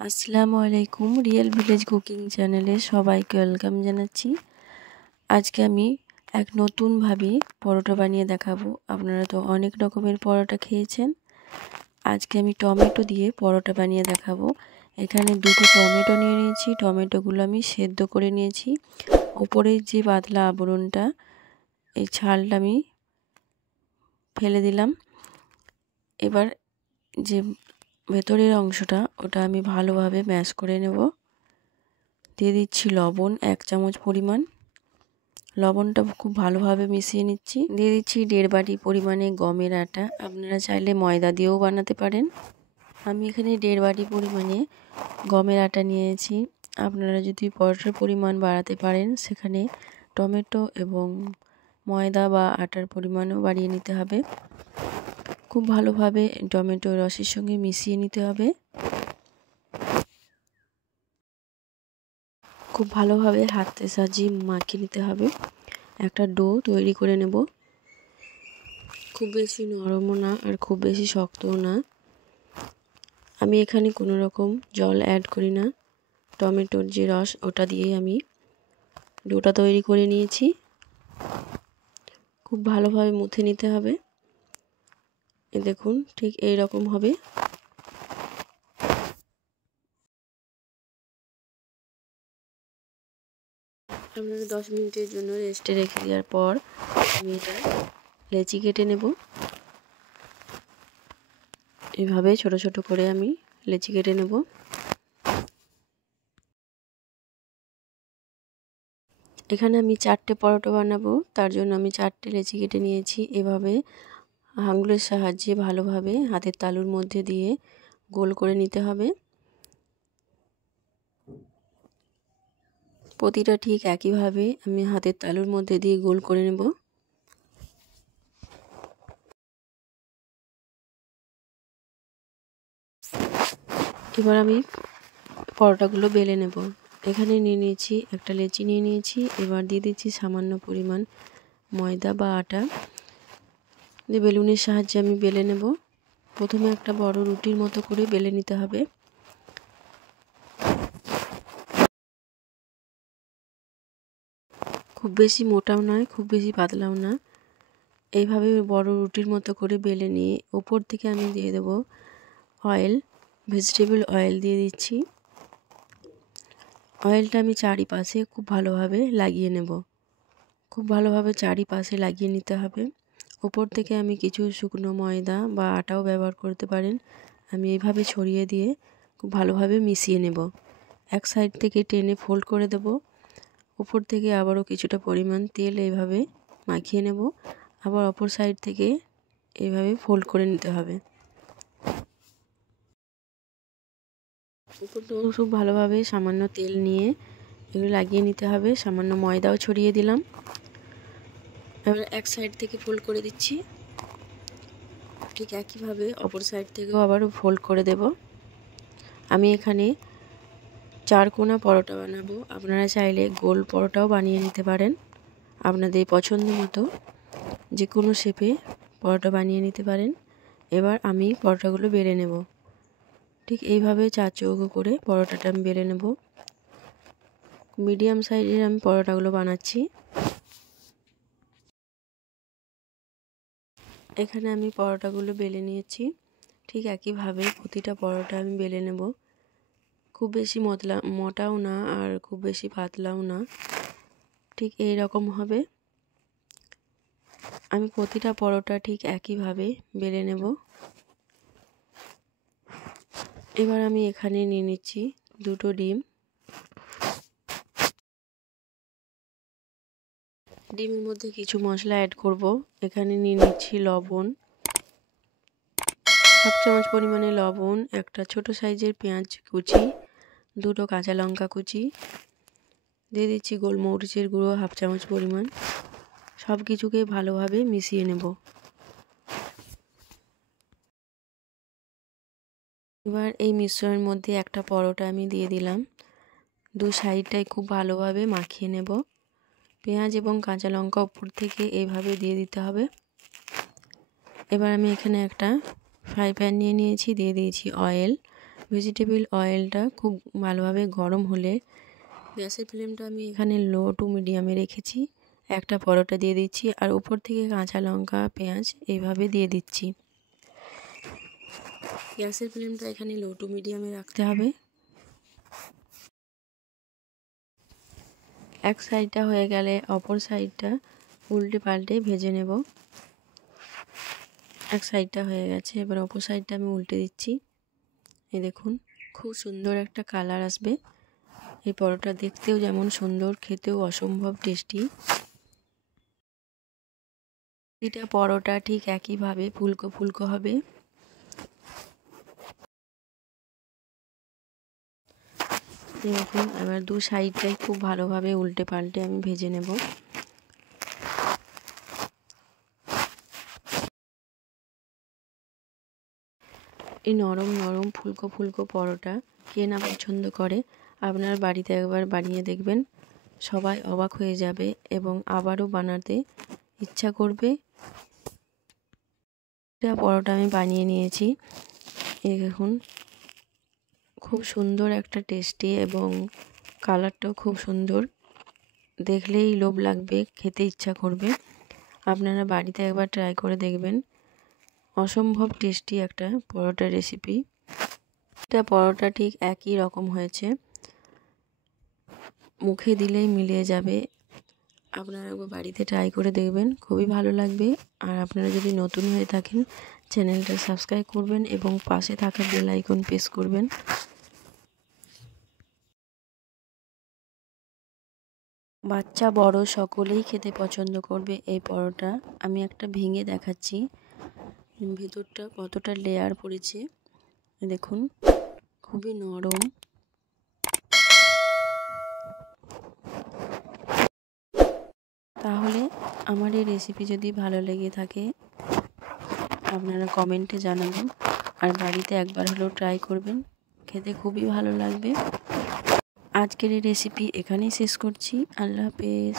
আসসালামু আলাইকুম। Real village cooking চ্যানেলে সবাইকে ওয়েলকাম জানাচ্ছি। আজকে আমি এক নতুনভাবে পরোটা বানিয়ে দেখাবো। আপনারা তো অনেক রকমের পরোটা খেয়েছেন, আজকে আমি টমেটো দিয়ে পরোটা বানিয়ে দেখাবো। এখানে দুটো টমেটো নিয়ে নিয়েছি, টমেটোগুলো আমি সেদ্ধ করে নিয়েছি। ওপরের যে পাতলা আবরণটা, এই ছালটা আমি ফেলে দিলাম। এবার যে ভেতরের অংশটা, ওটা আমি ভালোভাবে ম্যাশ করে নেব। দিয়ে দিচ্ছি লবণ 1 চামচ পরিমাণ। লবণটা খুব ভালোভাবে মিশিয়ে নিচ্ছি। দিয়ে দিচ্ছি 1.5 বাটি পরিমাণে গমের আটা। আপনারা চাইলে ময়দা দিয়েও বানাতে পারেন। আমি এখানে 1.5 বাটি পরিমাণে গমের আটা নিয়েছি। আপনারা যদি পরোটার পরিমাণ বাড়াতে পারেন, সেখানে টমেটো এবং ময়দা বা আটার পরিমাণও বাড়িয়ে নিতে হবে। খুব ভালোভাবে টমেটো রসের সঙ্গে মিশিয়ে নিতে হবে। খুব ভালোভাবে হাতের সাহায্যে মাখিয়ে নিতে হবে। একটা ডো তৈরি করে নেব। খুব বেশি নরমও না আর খুব বেশি শক্তও না। আমি এখানে কোনো রকম জল অ্যাড করি না। টমেটোর যে রস, ওটা দিয়েই আমি ডোটা তৈরি করে নিয়েছি। খুব ভালোভাবে মুথে নিতে হবে। দেখুন, ঠিক এই রকম হবে। আপনারা 10 মিনিটের জন্য রেস্টে রেখে দেওয়ার পর আমি এটা লেচি কেটে নেব। এভাবে ছোট ছোট করে আমি লেচি কেটে নেব। এখানে আমি 4টে পরোটা বানাবো, তার জন্য আমি 4টে লেচি কেটে নিয়েছি। এভাবে আঙুলের সাহায্যে ভালোভাবে হাতের তালুর মধ্যে দিয়ে গোল করে নিতে হবে। প্রতিটা ঠিক একইভাবে আমি হাতের তালুর মধ্যে দিয়ে গোল করে নেব। এবার আমি পরোটাগুলো বেলে নেব। এখানে নিয়ে নিয়েছি একটা লেচি নিয়ে নিয়েছি। এবার দিয়ে দিচ্ছি সামান্য পরিমাণ ময়দা বা আটা দিয়ে বেলুনের সাহায্যে আমি বেলে নেব। প্রথমে একটা বড় রুটির মতো করে বেলে নিতে হবে। খুব বেশি মোটাও নয়, খুব বেশি পাতলাও না। এইভাবে বড় রুটির মতো করে বেলে নিয়ে ওপর থেকে আমি দিয়ে দেব অয়েল, ভেজিটেবল অয়েল দিয়ে দিচ্ছি। অয়েলটা আমি চারিপাশে খুব ভালোভাবে লাগিয়ে নেব। খুব ভালোভাবে চারিপাশে লাগিয়ে নিতে হবে। ওপর থেকে আমি কিছু শুকনো ময়দা বা আটাও ব্যবহার করতে পারেন। আমি এইভাবে ছড়িয়ে দিয়ে খুব ভালোভাবে মিশিয়ে নেব। এক সাইড থেকে টেনে ফোল্ড করে দেব। উপর থেকে আবারও কিছুটা পরিমাণ তেল এইভাবে মাখিয়ে নেব। আবার অপর সাইড থেকে এইভাবে ফোল্ড করে নিতে হবে। উপর থেকে খুব ভালোভাবে সামান্য তেল নিয়ে এগুলো লাগিয়ে নিতে হবে। সামান্য ময়দাও ছড়িয়ে দিলাম। এবার এক সাইড থেকে ফোল্ড করে দিচ্ছি। ঠিক একইভাবে অপর সাইড থেকেও আবারও ফোল্ড করে দেব। আমি এখানে 4 কোনা পরোটা বানাবো। আপনারা চাইলে গোল পরোটাও বানিয়ে নিতে পারেন। আপনাদের পছন্দ মতো যে কোনো শেপে পরোটা বানিয়ে নিতে পারেন। এবার আমি পরোটাগুলো বেলে নেব। ঠিক এইভাবে 4 চৌকো করে পরোটাটা আমি বেলে নেব। মিডিয়াম সাইজের আমি পরোটাগুলো বানাচ্ছি। এখানে আমি পরোটাগুলো বেলে নিয়েছি। ঠিক একইভাবে প্রতিটা পরোটা আমি বেলে নেব। খুব বেশি মোটাও না আর খুব বেশি পাতলাও না, ঠিক এই রকম হবে। আমি প্রতিটা পরোটা ঠিক একইভাবে বেলে নেব। এবার আমি এখানে নিয়ে নিচ্ছি 2টো ডিম। ডিমের মধ্যে কিছু মশলা অ্যাড করব। এখানে নিয়ে নিচ্ছি লবণ, 1/2 চামচ পরিমাণে লবণ, একটা ছোট সাইজের পেঁয়াজ কুচি, 2টো কাঁচা লঙ্কা কুচি, দিয়ে দিচ্ছি গোলমরিচের গুঁড়ো 1/2 চামচ পরিমাণ। সব কিছুকে ভালোভাবে মিশিয়ে নেব। এবার এই মিশ্রণের মধ্যে একটা পরোটা আমি দিয়ে দিলাম। দু সাইডটাই খুব ভালোভাবে মাখিয়ে নেব। পেঁয়াজ এবং কাঁচা লঙ্কা উপর থেকে এইভাবে দিয়ে দিতে হবে। এবার আমি এখানে একটা ফ্রাই প্যান নিয়ে নিয়েছি, দিয়ে দিয়েছি অয়েল, ভেজিটেবল অয়েলটা খুব ভালোভাবে গরম হলে গ্যাসের ফ্লেমটা আমি এখানে লো টু মিডিয়ামে রেখেছি। একটা পরোটা দিয়ে দিচ্ছি আর উপর থেকে কাঁচা লঙ্কা পেঁয়াজ এইভাবে দিয়ে দিচ্ছি। গ্যাসের ফ্লেমটা এখানে লো টু মিডিয়ামে রাখতে হবে। এক সাইডটা হয়ে গেলে অপর সাইডটা উল্টে পাল্টে ভেজে নেব। এক সাইডটা হয়ে গেছে, এবার অপর সাইডটা আমি উল্টে দিচ্ছি। এই দেখুন খুব সুন্দর একটা কালার আসবে। এই পরোটা দেখতেও যেমন সুন্দর, খেতেও অসম্ভব টেস্টি। এটা পরোটা ঠিক একইভাবে ফুলকো ফুলকো হবে। দেখুন এবার দু সাইডটাই খুব ভালোভাবে উল্টে পাল্টে আমি ভেজে নেব। এই নরম নরম ফুলকো ফুলকো পরোটা কে না পছন্দ করে, আপনার বাড়িতে একবার বানিয়ে দেখবেন, সবাই অবাক হয়ে যাবে এবং আবারও বানাতে ইচ্ছা করবে। এটা পরোটা আমি বানিয়ে নিয়েছি। এই দেখুন খুব সুন্দর একটা টেস্টি এবং কালারটাও খুব সুন্দর, দেখলেই লোভ লাগবে, খেতে ইচ্ছা করবে। আপনারা বাড়িতে একবার ট্রাই করে দেখবেন, অসম্ভব টেস্টি একটা পরোটা রেসিপি। এটা পরোটা ঠিক একই রকম হয়েছে, মুখে দিলেই মিলিয়ে যাবে। আপনারা একবার বাড়িতে ট্রাই করে দেখবেন, খুবই ভালো লাগবে। আর আপনারা যদি নতুন হয়ে থাকেন চ্যানেলটা সাবস্ক্রাইব করবেন এবং পাশে থাকা বেল আইকন প্রেস করবেন। বাচ্চা বড় সকলেই খেতে পছন্দ করবে এই পরোটা। আমি একটা ভেঙে দেখাচ্ছি ভেতরটা কতটা লেয়ার পড়েছে। দেখুন খুবই নরম। তাহলে আমার এই রেসিপি যদি ভালো লেগে থাকে আপনারা কমেন্টে জানাবেন আর বাড়িতে একবার হলেও ট্রাই করবেন, খেতে খুবই ভালো লাগবে। আজকের এই রেসিপি এখানেই শেষ করছি। আল্লাহ হাফেজ।